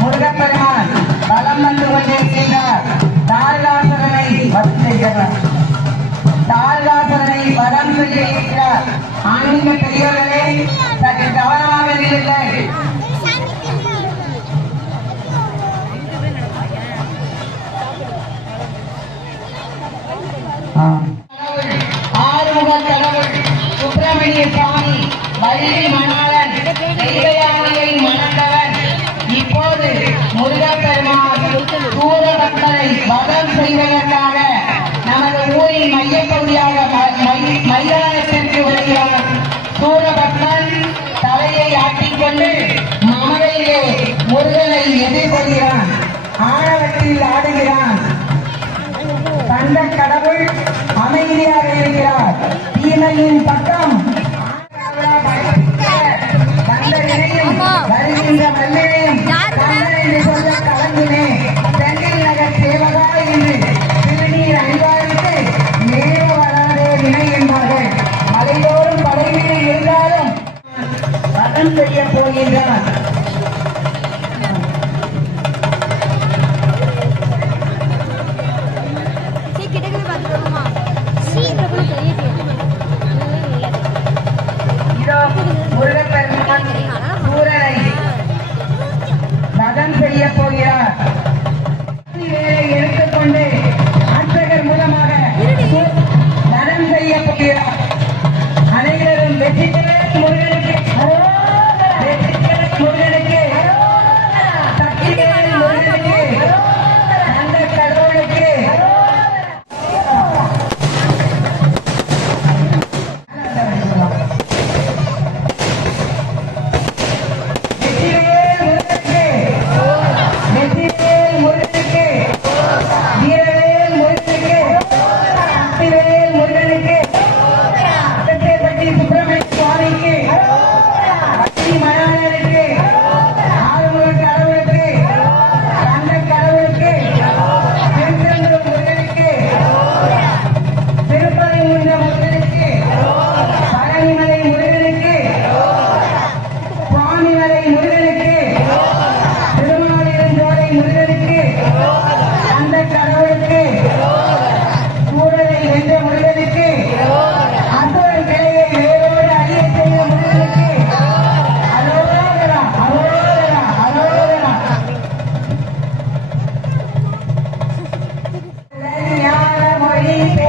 முருகப்பெருமான் வலம் வந்து கொண்டிருக்கின்றார். தாழ்வாசனை தாழ்வாசனை வரம் சொல்லியிருக்கிறார். ஆன்மீக பெரியவர்களே சற்று கவனமாக இருங்கள். ஆறுமுக கடவுள் சுப்பிரமணிய சுவாமி வள்ளி மணாளன் தெய்வயானையை மணந்தவன். இப்போது முருகப்பெருமான் சூரபக்தரை வதம் செய்வதற்காக நமது ஊரின் மையப்பகுதியாக மைதானத்திற்கு வருகிறார். சூரபக்தன் தலையை ஆட்டிக்கொண்டு மமதையிலே முருகனை எதிர்கொள்கிறான். ஆணவத்தில் ஆடுகிறான். கண்ட கடவுள் அமைதியாக இருக்கிறார். தீமையின் பக்கம் வருகின்ற மல்லினையும் கண்ணனை சொல்ல கலங்கினே செந்தில் நகர் சேவகா என்று திருநீர் அணிவாரித்து நேர வராதே வினை என்பார்கள். மலைதோறும் படைவீடு இருந்தாலும் வதம் செய்ய போகின்றார். முருகப்பெருமான் சூரனை வதம் செய்ய போகிறார். வேலை எடுத்துக்கொண்டு அர்ச்சகர் மூலமாக வதம் செய்ய போகிறார். அனைவரும் வெற்றிவேல் முருகனுக்கு, வெற்றிவேல் முருகனுக்கு, சக்திவேல் முருகனுக்கு, அந்த கடவுளுக்கு Happy